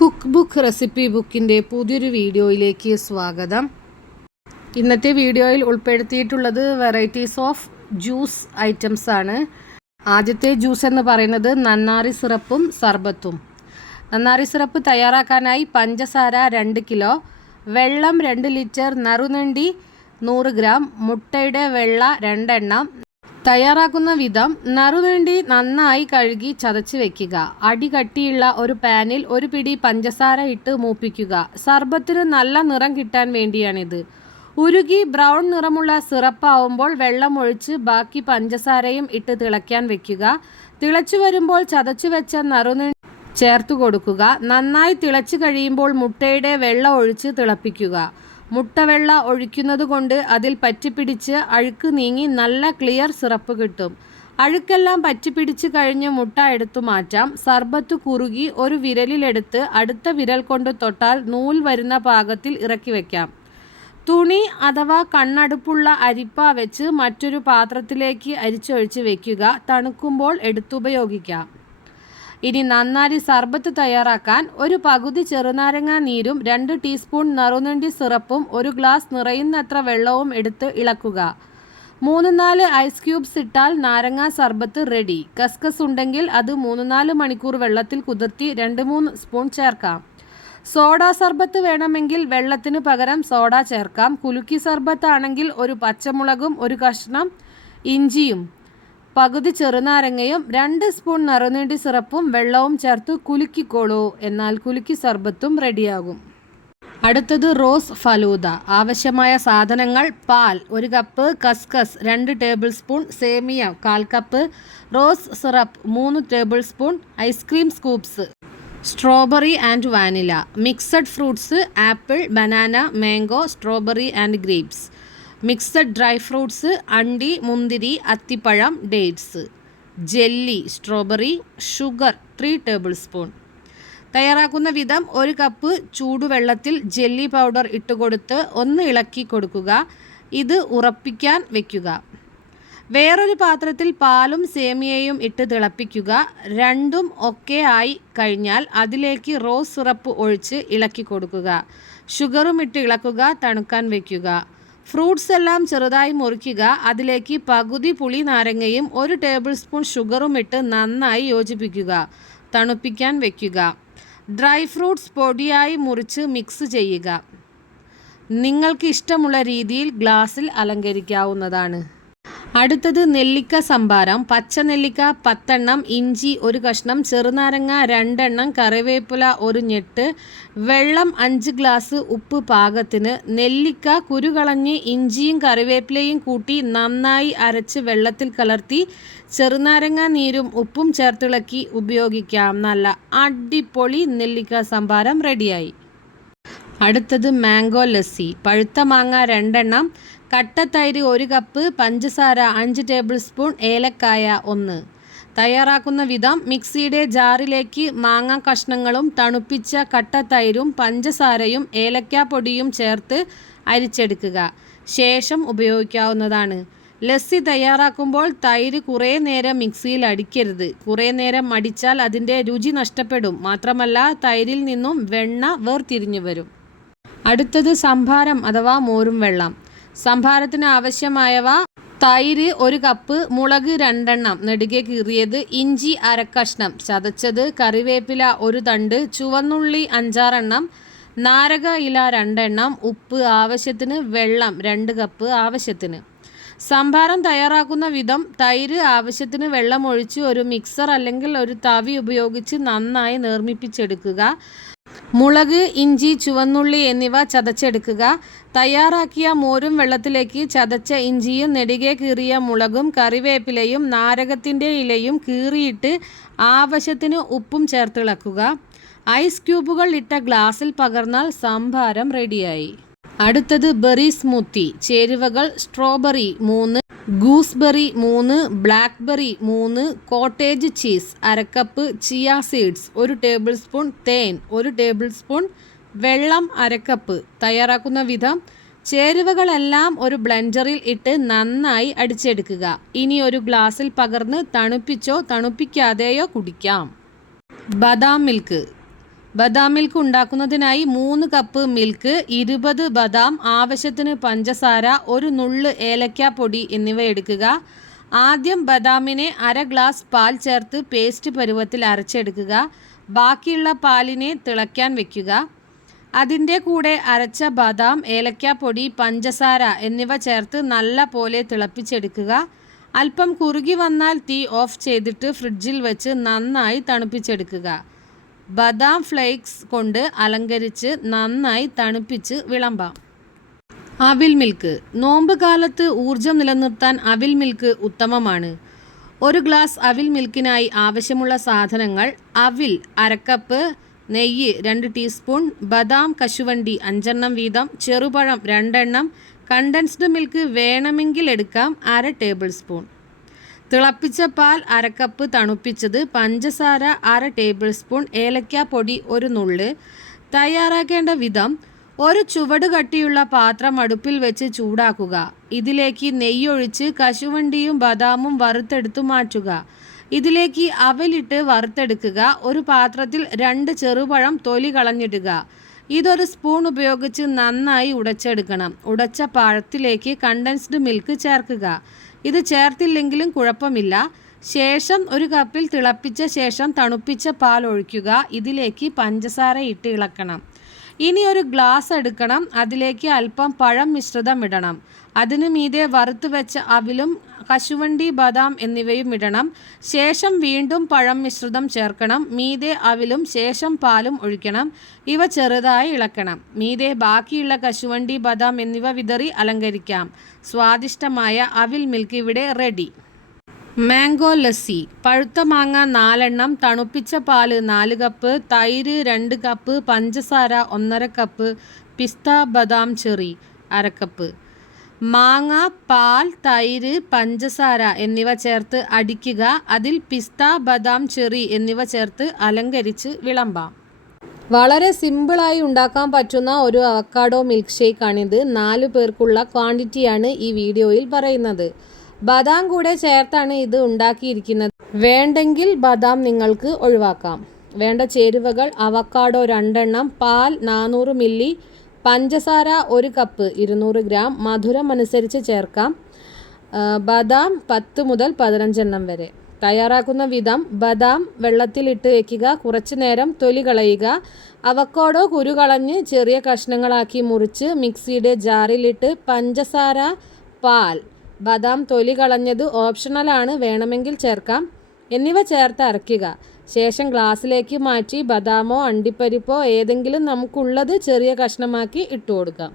Cook book recipe ബുക്കിൻ്റെ പുതിയൊരു വീഡിയോയിലേക്ക് സ്വാഗതം. ഇന്നത്തെ വീഡിയോയിൽ ഉൾപ്പെടുത്തിയിട്ടുള്ളത് വെറൈറ്റീസ് ഓഫ് ജ്യൂസ് ഐറ്റംസ് ആണ്. ആദ്യത്തെ ജ്യൂസ് എന്ന് പറയുന്നത് നന്നാറി സിറപ്പും സർബത്തും. നന്നാറി സിറപ്പ് തയ്യാറാക്കാനായി പഞ്ചസാര 2 കിലോ, വെള്ളം 2 ലിറ്റർ, നറുനണ്ടി 100 ഗ്രാം, മുട്ടയുടെ വെള്ള 2 എണ്ണം. തയ്യാറാക്കുന്ന വിധം: നറുനണ്ടി നന്നായി കഴുകി ചതച്ച് വെക്കുക. അടികട്ടിയുള്ള ഒരു പാനിൽ ഒരു പിടി പഞ്ചസാര ഇട്ട് മൂപ്പിക്കുക. സർബത്തിന് നല്ല നിറം കിട്ടാൻ വേണ്ടിയാണിത്. ഉരുകി ബ്രൗൺ നിറമുള്ള സിറപ്പാവുമ്പോൾ വെള്ളം ഒഴിച്ച് ബാക്കി പഞ്ചസാരയും ഇട്ട് തിളയ്ക്കാൻ വെക്കുക. തിളച്ചു വരുമ്പോൾ ചതച്ചു വെച്ച നറുനണ്ടി ചേർത്ത് കൊടുക്കുക. നന്നായി തിളച്ചു കഴിയുമ്പോൾ മുട്ടയുടെ വെള്ള ഒഴിച്ച് തിളപ്പിക്കുക. മുട്ടവെള്ള ഒഴിക്കുന്നത് കൊണ്ട് അതിൽ പറ്റിപ്പിടിച്ച് അഴുക്ക് നീങ്ങി നല്ല ക്ലിയർ സിറപ്പ് കിട്ടും. അഴുക്കെല്ലാം പറ്റിപ്പിടിച്ച് കഴിഞ്ഞ് മുട്ട എടുത്തു മാറ്റാം. സർബത്ത് കുറുകി ഒരു വിരലിലെടുത്ത് അടുത്ത വിരൽ കൊണ്ട് തൊട്ടാൽ നൂൽ വരുന്ന പാകത്തിൽ ഇറക്കി വയ്ക്കാം. തുണി അഥവാ കണ്ണടുപ്പുള്ള അരിപ്പ വെച്ച് മറ്റൊരു പാത്രത്തിലേക്ക് അരിച്ചൊഴിച്ച് വയ്ക്കുക. തണുക്കുമ്പോൾ എടുത്തുപയോഗിക്കാം. ഇനി നന്നാരി സർബത്ത് തയ്യാറാക്കാൻ ഒരു പകുതി ചെറുനാരങ്ങ നീരും 2 ടീസ്പൂൺ നറുനണ്ടി സിറപ്പും 1 ഗ്ലാസ് നിറയുന്നത്ര വെള്ളവും എടുത്ത് ഇളക്കുക. 3-4 ഐസ് ക്യൂബ്സ് ഇട്ടാൽ നാരങ്ങ സർബത്ത് റെഡി. കസ്കസ് ഉണ്ടെങ്കിൽ അത് 3-4 മണിക്കൂർ വെള്ളത്തിൽ കുതിർത്തി 2-3 സ്പൂൺ ചേർക്കാം. സോഡ സർബത്ത് വേണമെങ്കിൽ വെള്ളത്തിന് പകരം സോഡ ചേർക്കാം. കുലുക്കി സർബത്ത് ആണെങ്കിൽ ഒരു പച്ചമുളകും 1 കഷ്ണം ഇഞ്ചിയും പകുതി ചെറുനാരങ്ങയും 2 സ്പൂൺ നറുനണ്ടി സിറപ്പും വെള്ളവും ചേർത്ത് കുലുക്കിക്കോളൂ. എന്നാൽ കുലുക്കി സർബത്തും റെഡിയാകും. അടുത്തത് റോസ് ഫലൂദ. ആവശ്യമായ സാധനങ്ങൾ: പാൽ 1 കപ്പ്, കസ്കസ് 2 ടേബിൾ സ്പൂൺ, സേമിയ 1/4 cup, rose syrup 3 tablespoon, ice cream scoops, strawberry and vanilla, mixed fruits apple, banana, mango, strawberry and grapes, mixed dry fruits അണ്ടി, മുന്തിരി, അത്തിപ്പഴം, dates, jelly, strawberry, sugar 3 tablespoon. തയ്യാറാക്കുന്ന വിധം: 1 കപ്പ് ചൂടുവെള്ളത്തിൽ jelly powder ഇട്ടുകൊടുത്ത് ഒന്ന് ഇളക്കി കൊടുക്കുക. ഇത് ഉറപ്പിക്കാൻ വയ്ക്കുക. വേറൊരു പാത്രത്തിൽ പാലും സേമിയയും ഇട്ട് തിളപ്പിക്കുക. രണ്ടും ഒക്കെ ആയി കഴിഞ്ഞാൽ അതിലേക്ക് റോസ് സിറപ്പ് ഒഴിച്ച് ഇളക്കി കൊടുക്കുക. ഷുഗറും ഇട്ട് ഇളക്കുക. തണുക്കാൻ വയ്ക്കുക. ഫ്രൂട്ട്സ് എല്ലാം ചെറുതായി മുറിക്കുക. അതിലേക്ക് പകുതി പുളി നാരങ്ങയും 1 ടേബിൾ സ്പൂൺ ഷുഗറും ഇട്ട് നന്നായി യോജിപ്പിക്കുക. തണുപ്പിക്കാൻ വയ്ക്കുക. ഡ്രൈ ഫ്രൂട്ട്സ് പൊടിയായി മുറിച്ച് മിക്സ് ചെയ്യുക. നിങ്ങൾക്ക് ഇഷ്ടമുള്ള രീതിയിൽ ഗ്ലാസ്സിൽ അലങ്കരിക്കാവുന്നതാണ്. അടുത്തത് നെല്ലിക്ക സംഭാരം. പച്ച നെല്ലിക്ക 10 എണ്ണം, ഇഞ്ചി 1 കഷ്ണം, ചെറുനാരങ്ങ 2 എണ്ണം, കറിവേപ്പില 1 ഞെട്ട്, വെള്ളം 5 ഗ്ലാസ്, ഉപ്പ് പാകത്തിന്. നെല്ലിക്ക കുരുകളഞ്ഞ് ഇഞ്ചിയും കറിവേപ്പിലയും കൂട്ടി നന്നായി അരച്ച് വെള്ളത്തിൽ കലർത്തി ചെറുനാരങ്ങ നീരും ഉപ്പും ചേർത്തിളക്കി ഉപയോഗിക്കാം. നല്ല അടിപൊളി നെല്ലിക്ക സംഭാരം റെഡിയായി. അടുത്തത് മാംഗോ ലസ്സി. പഴുത്ത മാങ്ങ 2 എണ്ണം, കട്ടത്തൈര് 1 കപ്പ്, പഞ്ചസാര 5 ടേബിൾ സ്പൂൺ, ഏലക്കായ 1. തയ്യാറാക്കുന്ന വിധം: മിക്സിയുടെ ജാറിലേക്ക് മാങ്ങ കഷ്ണങ്ങളും തണുപ്പിച്ച കട്ടത്തൈരും പഞ്ചസാരയും ഏലക്കാപ്പൊടിയും ചേർത്ത് അരിച്ചെടുക്കുക. ശേഷം ഉപയോഗിക്കാവുന്നതാണ്. ലസ്സി തയ്യാറാക്കുമ്പോൾ തൈര് കുറേ നേരം മിക്സിയിൽ അടിക്കരുത്. കുറേ നേരം അടിച്ചാൽ അതിൻ്റെ രുചി നഷ്ടപ്പെടും. മാത്രമല്ല തൈരിൽ നിന്നും വെണ്ണ വേർതിരിഞ്ഞു വരും. അടുത്തത് സംഭാരം അഥവാ മോരും വെള്ളം. സംഭാരത്തിന് ആവശ്യമായവ: തൈര് 1 കപ്പ്, മുളക് 2 എണ്ണം നെടുകെ കീറിയത്, ഇഞ്ചി 1/2 കഷ്ണം ചതച്ചത്, കറിവേപ്പില 1 തണ്ട്, ചുവന്നുള്ളി 5-6 എണ്ണം, നാരക ഇല 2 എണ്ണം, ഉപ്പ് ആവശ്യത്തിന്, വെള്ളം 2 കപ്പ് ആവശ്യത്തിന്. സംഭാരം തയ്യാറാക്കുന്ന വിധം: തൈര് ആവശ്യത്തിന് വെള്ളം ഒഴിച്ച് ഒരു മിക്സർ അല്ലെങ്കിൽ ഒരു തവി ഉപയോഗിച്ച് നന്നായി നിർമ്മിപ്പിച്ചെടുക്കുക. മുളക്, ഇഞ്ചി, ചുവന്നുള്ളി എന്നിവ ചതച്ചെടുക്കുക. തയ്യാറാക്കിയ മോരും വെള്ളത്തിലേക്ക് ചതച്ച ഇഞ്ചിയും നെടുകെ കീറിയ മുളകും കറിവേപ്പിലയും നാരകത്തിൻ്റെ ഇലയും കീറിയിട്ട് ആവശ്യത്തിന് ഉപ്പും ചേർത്തിളക്കുക. ഐസ് ക്യൂബുകൾ ഇട്ട ഗ്ലാസ്സിൽ പകർന്നാൽ സംഭാരം റെഡിയായി. അടുത്തത് ബെറി സ്മൂത്തി. ചേരുവകൾ: strawberry 3, gooseberry 3, blackberry 3, cottage cheese 1/2 cup, chia seeds 1 table spoon, തേൻ 1 ടേബിൾ സ്പൂൺ, വെള്ളം 1/2 കപ്പ്. തയ്യാറാക്കുന്ന വിധം: ചേരുവകളെല്ലാം ഒരു ബ്ലെൻഡറിൽ ഇട്ട് നന്നായി അടിച്ചെടുക്കുക. ഇനി ഒരു ഗ്ലാസ്സിൽ പകർന്ന് തണുപ്പിച്ചോ തണുപ്പിക്കാതെയോ കുടിക്കാം. ബദാം മിൽക്ക് ബദാം മിൽക്ക് ഉണ്ടാക്കുന്നതിനായി 3 കപ്പ് മിൽക്ക്, 20 ബദാം, ആവശ്യത്തിന് പഞ്ചസാര, ഒരു നുള്ള് ഏലക്കാപ്പൊടി എന്നിവ എടുക്കുക. ആദ്യം ബദാമിനെ 1/2 ഗ്ലാസ് പാൽ ചേർത്ത് പേസ്റ്റ് പരുവത്തിൽ അരച്ചെടുക്കുക. ബാക്കിയുള്ള പാലിനെ തിളയ്ക്കാൻ വയ്ക്കുക. അതിൻ്റെ കൂടെ അരച്ച ബദാം, ഏലക്കാപ്പൊടി, പഞ്ചസാര എന്നിവ ചേർത്ത് നല്ല പോലെ തിളപ്പിച്ചെടുക്കുക. അല്പം കുറുകി വന്നാൽ തീ ഓഫ് ചെയ്തിട്ട് ഫ്രിഡ്ജിൽ വെച്ച് നന്നായി തണുപ്പിച്ചെടുക്കുക. ബദാം ഫ്ലേക്സ് കൊണ്ട് അലങ്കരിച്ച് നന്നായി തണുപ്പിച്ച് വിളമ്പാം. അവിൽ മിൽക്ക്. നോമ്പ് കാലത്ത് ഊർജം നിലനിർത്താൻ അവിൽ മിൽക്ക് ഉത്തമമാണ്. 1 ഗ്ലാസ് അവിൽ മിൽക്കിനായി ആവശ്യമുള്ള സാധനങ്ങൾ: അവിൽ 1/2 കപ്പ്, നെയ്യ് 2 ടീസ്പൂൺ, ബദാം കശുവണ്ടി 5 എണ്ണം വീതം, ചെറുപഴം 2 എണ്ണം, കണ്ടൻസ്ഡ് മിൽക്ക് വേണമെങ്കിൽ എടുക്കാം 1/2 ടേബിൾ സ്പൂൺ. തിളപ്പിച്ച പാൽ 1/2 കപ്പ് തണുപ്പിച്ചത്, പഞ്ചസാര 1/2 ടേബിൾ സ്പൂൺ, ഏലക്കാപ്പൊടി 1 നുള്ള്. തയ്യാറാക്കേണ്ട വിധം: ഒരു ചുവട് കട്ടിയുള്ള പാത്രം അടുപ്പിൽ വെച്ച് ചൂടാക്കുക. ഇതിലേക്ക് നെയ്യൊഴിച്ച് കശുവണ്ടിയും ബദാമും വറുത്തെടുത്തു മാറ്റുക. ഇതിലേക്ക് അവലിട്ട് വറുത്തെടുക്കുക. ഒരു പാത്രത്തിൽ 2 ചെറുപഴം തൊലി കളഞ്ഞിടുക. ഇതൊരു സ്പൂൺ ഉപയോഗിച്ച് നന്നായി ഉടച്ചെടുക്കണം. ഉടച്ച പഴത്തിലേക്ക് കണ്ടൻസ്ഡ് മിൽക്ക് ചേർക്കുക. ഇത് ചേർത്തില്ലെങ്കിലും കുഴപ്പമില്ല. ശേഷം 1 കപ്പിൽ തിളപ്പിച്ച ശേഷം തണുപ്പിച്ച പാൽ ഒഴിക്കുക. ഇതിലേക്ക് പഞ്ചസാര ഇട്ട് ഇളക്കണം. ഇനി ഒരു ഗ്ലാസ് എടുക്കണം. അതിലേക്ക് അല്പം പഴം മിശ്രിതം ഇടണം. അതിനു മീതെ വറുത്ത് വെച്ച അവിലും കശുവണ്ടി, ബദാം എന്നിവയും ഇടണം. ശേഷം വീണ്ടും പഴം മിശ്രിതം ചേർക്കണം. മീതെ അവിലും ശേഷം പാലും ഒഴിക്കണം. ഇവ ചെറുതായി ഇളക്കണം. മീതെ ബാക്കിയുള്ള കശുവണ്ടി, ബദാം എന്നിവ വിതറി അലങ്കരിക്കാം. സ്വാദിഷ്ടമായ അവിൽ മിൽക്ക് ഇവിടെ റെഡി. മാംഗോ ലസ്സി. പഴുത്ത മാങ്ങ 4 എണ്ണം, തണുപ്പിച്ച പാല് 4 കപ്പ്, തൈര് 2 കപ്പ്, പഞ്ചസാര 1/2 കപ്പ്, പിസ്ത ബദാം ചെറി 1/2 കപ്പ്. മാങ്ങ, പാൽ, തൈര്, പഞ്ചസാര എന്നിവ ചേർത്ത് അടിക്കുക. അതിൽ പിസ്ത, ബദാം ചെറി എന്നിവ ചേർത്ത് അലങ്കരിച്ച് വിളമ്പാം. വളരെ സിമ്പിളായി ഉണ്ടാക്കാൻ പറ്റുന്ന ഒരു അവക്കാഡോ മിൽക്ക് ഷേക്കാണിത്. 4 പേർക്കുള്ള ക്വാണ്ടിറ്റിയാണ് ഈ വീഡിയോയിൽ പറയുന്നത്. ബദാം കൂടെ ചേർത്താണ് ഇത് ഉണ്ടാക്കിയിരിക്കുന്നത്. വേണ്ടെങ്കിൽ ബദാം നിങ്ങൾക്ക് ഒഴിവാക്കാം. വേണ്ട ചേരുവകൾ: അവക്കാഡോ 2 എണ്ണം, പാൽ 400 മില്ലി, പഞ്ചസാര 1 കപ്പ് 200 ഗ്രാം, മധുരം അനുസരിച്ച് ചേർക്കാം. ബദാം 10 മുതൽ 15 എണ്ണം വരെ. തയ്യാറാക്കുന്ന വിധം: ബദാം വെള്ളത്തിലിട്ട് വയ്ക്കുക. കുറച്ചു നേരം തൊലി കളയുക. അവക്കാഡോ കുരു കളഞ്ഞ് ചെറിയ കഷ്ണങ്ങളാക്കി മുറിച്ച് മിക്സിയുടെ ജാറിലിട്ട് പഞ്ചസാര, പാൽ, ബദാം തൊലി കളഞ്ഞത് ഓപ്ഷണലാണ്, വേണമെങ്കിൽ ചേർക്കാം, എന്നിവ ചേർത്ത് അരയ്ക്കുക. ശേഷം ഗ്ലാസ്സിലേക്ക് മാറ്റി ബദാമോ അണ്ടിപ്പരിപ്പോ ഏതെങ്കിലും നമുക്കുള്ളത് ചെറിയ കഷ്ണമാക്കി ഇട്ടുകൊടുക്കാം.